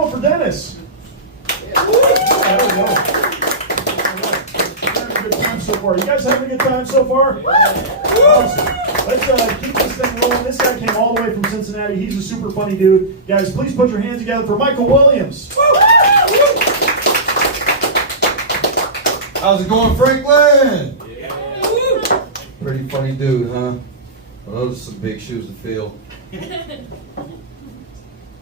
one for Dennis. There we go. Having a good time so far. You guys having a good time so far? Awesome. Let's keep this thing rolling. This guy came all the way from Cincinnati. He's a super funny dude. Guys, please put your hands together for Michael Williams. How's it going, Franklin? Pretty funny dude, huh? Well, those are some big shoes to fill.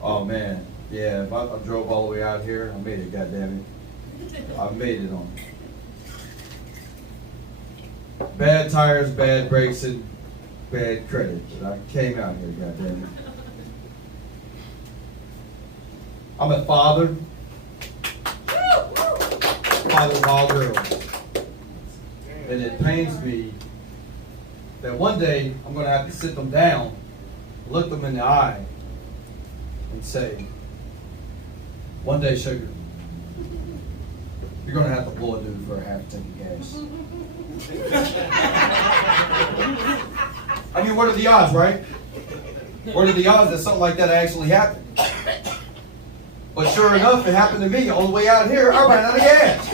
Oh man, yeah. I drove all the way out here. I made it. Goddamn it, I made it on. Bad tires, bad brakes, and bad credit. But I came out here. Goddamn it. I'm a father. Father of all girls. And it pains me that one day I'm going to have to sit them down, look them in the eye, and say, one day, sugar, you're going to have to blow a dude for a half tank of gas. I mean, what are the odds, right? What are the odds that something like that actually happened? But sure enough, it happened to me on the way out here. I ran out of gas.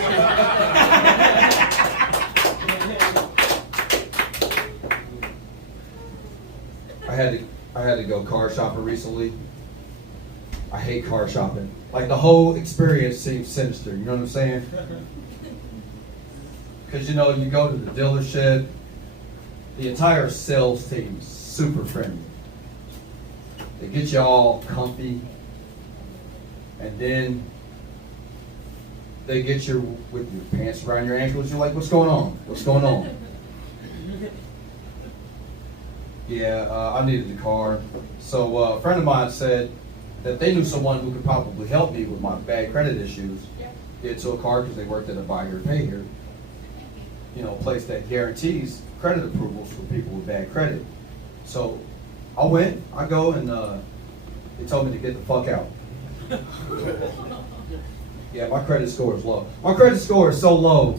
I had to go car shopping recently. I hate car shopping. Like the whole experience seems sinister. You know what I'm saying? Because you know, you go to the dealership, the entire sales team is super friendly. They get you all comfy. And then they get you with your pants around your ankles. You're like, what's going on? What's going on? Yeah, I needed a car. So a friend of mine said that they knew someone who could probably help me with my bad credit issues. Get to a car because they worked at a buy here, pay here. You know, a place that guarantees credit approvals for people with bad credit. So I went, I go, and they told me to get the fuck out. Yeah, my credit score is low. My credit score is so low,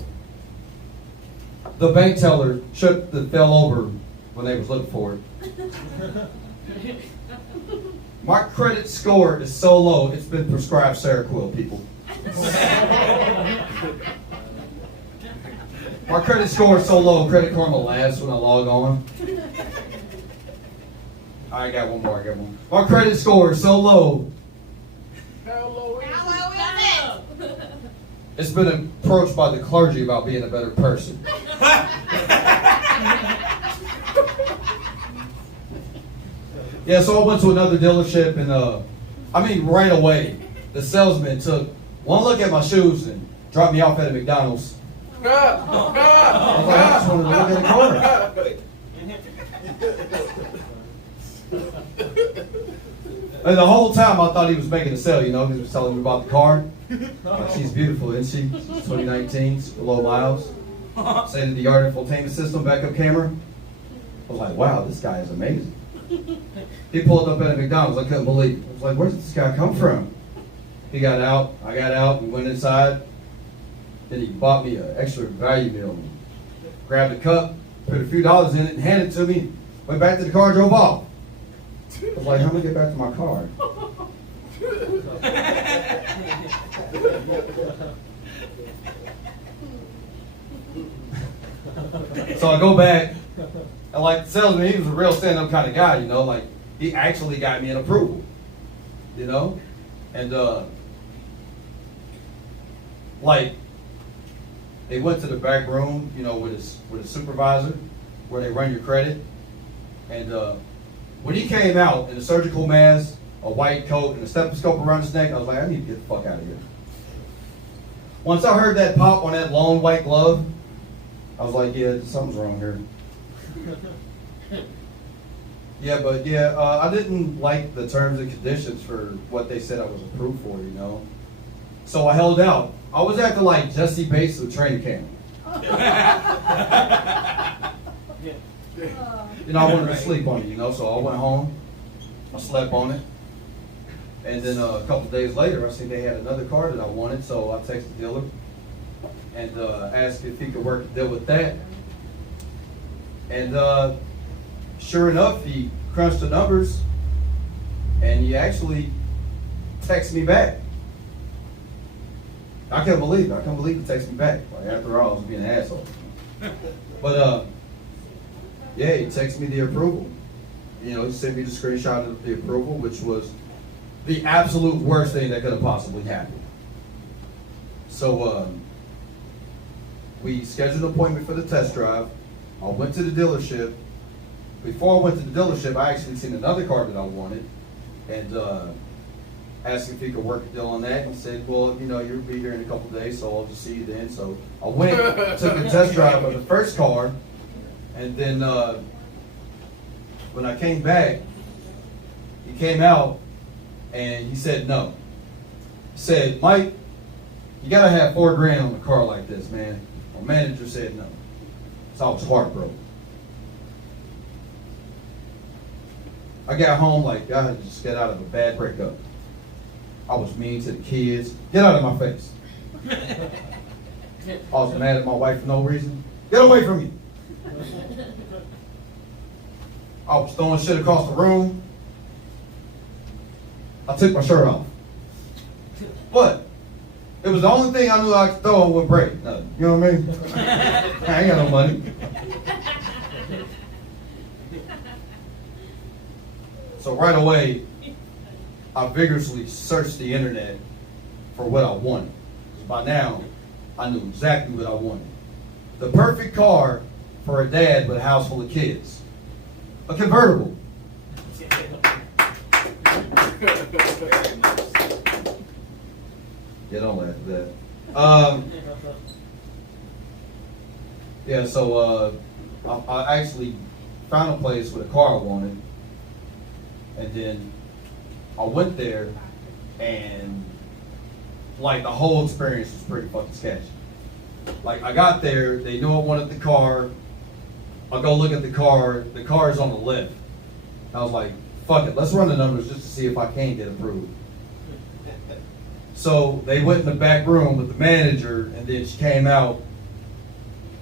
the bank teller fell over when they was looking for it. My credit score is so low, it's been prescribed Seroquel, people. My credit score is so low, Credit Karma laughs when I log on. I got one more, My credit score is so low. How low is it? It's been approached by the clergy about being a better person. Yeah, so I went to another dealership and right away, the salesman took one look at my shoes and dropped me off at a McDonald's. I was like, I just wanted to look at the car. And the whole time I thought he was making a sale, you know, he was telling me about the car. Like, she's beautiful, isn't she? She's 2019, super low miles. State of the art infotainment system, backup camera. I was like, wow, this guy is amazing. He pulled up at a McDonald's, I couldn't believe it. I was like, where did this guy come from? He got out, I got out, we went inside. Then he bought me an extra value meal. Grabbed a cup, put a few dollars in it, and handed it to me. Went back to the car, drove off. I was like, how am I get back to my car? So I go back, and like the salesman, he was a real stand-up kind of guy, you know, like he actually got me an approval, you know, and like they went to the back room, you know, with his supervisor, where they run your credit, and when he came out in a surgical mask, a white coat, and a stethoscope around his neck, I was like, I need to get the fuck out of here. Once I heard that pop on that long white glove, I was like, yeah, something's wrong here. I didn't like the terms and conditions for what they said I was approved for, you know. So I held out. I was acting like Jesse Bates with training camp. You know, I wanted to sleep on it, you know, so I went home. I slept on it. And then a couple days later, I seen they had another car that I wanted, so I texted the dealer and asked if he could work a deal with that. And sure enough, he crunched the numbers, and he actually texted me back. I couldn't believe it. I couldn't believe he texted me back. Like, after all, I was being an asshole. But, yeah, he texted me the approval. You know, he sent me the screenshot of the approval, which was the absolute worst thing that could have possibly happened. So, we scheduled an appointment for the test drive. I went to the dealership. Before I went to the dealership, I actually seen another car that I wanted, and asked him if he could work a deal on that. And he said, well, you know, you'll be here in a couple of days, so I'll just see you then. So I went, took a test drive of the first car, and then when I came back, he came out and he said no. He said, Mike, you gotta have $4,000 on a car like this, man. My manager said no. So I was heartbroken. I got home like I had just got out of a bad breakup. I was mean to the kids. Get out of my face. I was mad at my wife for no reason. Get away from me. I was throwing shit across the room. I took my shirt off. But it was the only thing I knew I could throw and would break. Nothing. You know what I mean? I ain't got no money. So right away, I vigorously searched the internet for what I wanted. By now, I knew exactly what I wanted. The perfect car for a dad with a house full of kids. A convertible. Yeah, don't laugh at that. Yeah, so I actually found a place with a car I wanted. And then I went there, and like the whole experience was pretty fucking sketchy. Like I got there, they knew I wanted the car. I go look at the car is on the left. I was like, fuck it, let's run the numbers just to see if I can get approved. So they went in the back room with the manager, and then she came out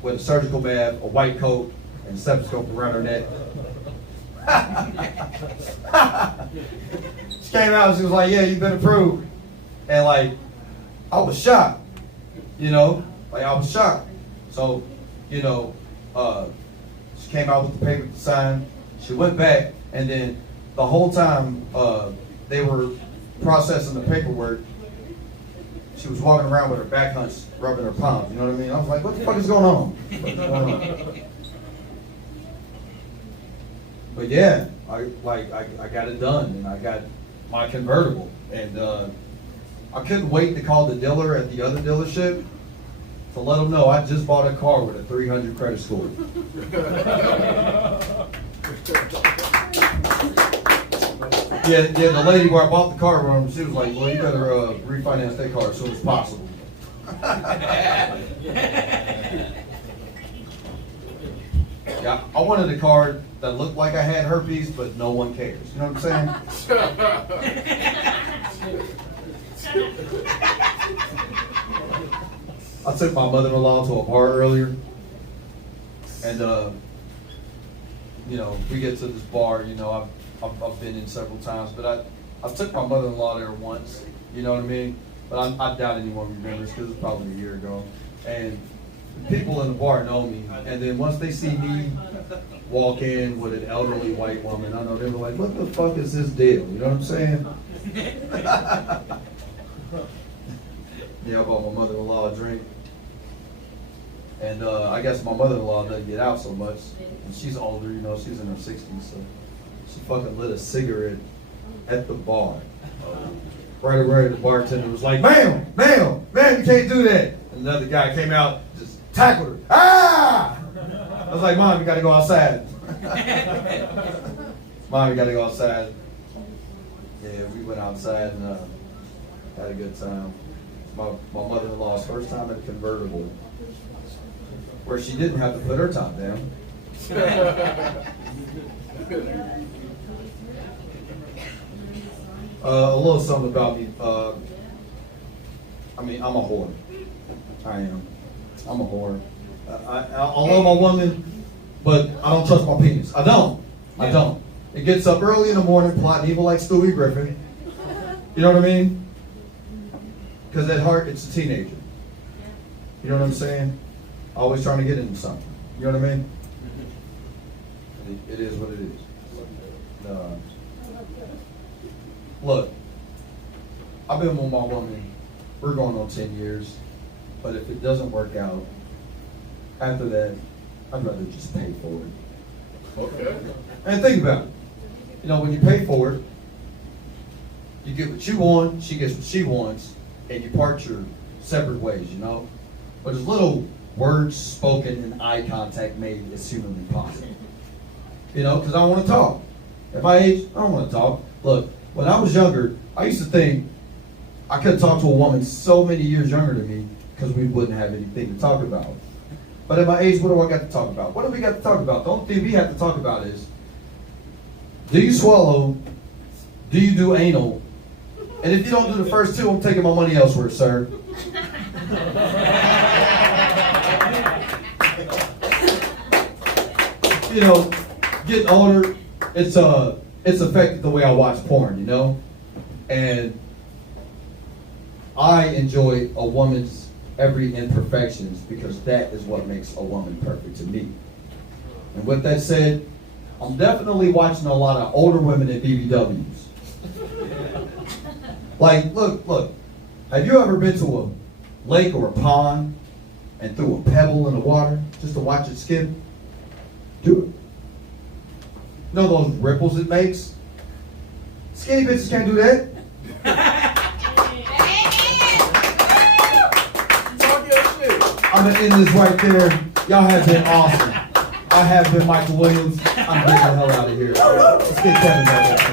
with a surgical bag, a white coat, and a stethoscope around her neck. She came out and she was like, yeah, you've been approved. And like, I was shocked, you know, like I was shocked. So, you know, she came out with the paper to sign. She went back, and then the whole time they were processing the paperwork, she was walking around with her back hunched, rubbing her palms, you know what I mean? I was like, what the fuck is going on? What's going on? But yeah, I got it done, and I got my convertible, and I couldn't wait to call the dealer at the other dealership to let them know I just bought a car with a 300 credit score. Yeah, the lady where I bought the car from, she was like, well, you better refinance that car as soon as possible. Yeah, I wanted a car that looked like I had herpes, but no one cares. You know what I'm saying? I took my mother-in-law to a bar earlier, and you know, we get to this bar. You know, I've been in several times, but I took my mother-in-law there once. You know what I mean? But I doubt anyone remembers because it was probably a year ago. And people in the bar know me, and then once they see me walk in with an elderly white woman, I know they were like, what the fuck is this deal? You know what I'm saying? Yeah, I bought my mother-in-law a drink. And I guess my mother-in-law doesn't get out so much. And she's older, you know, she's in her 60s, so she fucking lit a cigarette at the bar. Right away, the bartender was like, ma'am, you can't do that. And another guy came out, just tackled her. Ah! I was like, Mom, you gotta go outside. Mom, you gotta go outside. Yeah, we went outside and had a good time. My mother-in-law's first time in a convertible, where she didn't have to put her top down. A little something about me. I mean, I'm a whore. I am. I'm a whore. I love my woman, but I don't trust my penis. I don't. It gets up early in the morning plotting evil like Stewie Griffin. You know what I mean? Because at heart, it's a teenager. You know what I'm saying? Always trying to get into something. You know what I mean? It is what it is. Look, I've been with my woman. We're going on 10 years. But if it doesn't work out, after that, I'd rather just pay for it. Okay. And think about it. You know, when you pay for it, you get what you want, she gets what she wants, and you part your separate ways, you know? But there's little words spoken and eye contact made as humanly possible. You know, because I want to talk. At my age, I don't want to talk. Look, when I was younger, I used to think I could talk to a woman so many years younger than me because we wouldn't have anything to talk about. But at my age, what do I got to talk about? What do we got to talk about? The only thing we have to talk about is, do you swallow? Do you do anal? And if you don't do the first two, I'm taking my money elsewhere, sir. You know, getting older, it's affected the way I watch porn, you know? And I enjoy a woman's every imperfections because that is what makes a woman perfect to me. And with that said, I'm definitely watching a lot of older women in BBWs. Like, look, have you ever been to a lake or a pond and threw a pebble in the water just to watch it skip? Do it. You know those ripples it makes? Skinny bitches can't do that. Talk your shit. I'm gonna end this right there. Y'all have been awesome. I have been Michael Williams. I'm getting the hell out of here. Let's get Kevin back.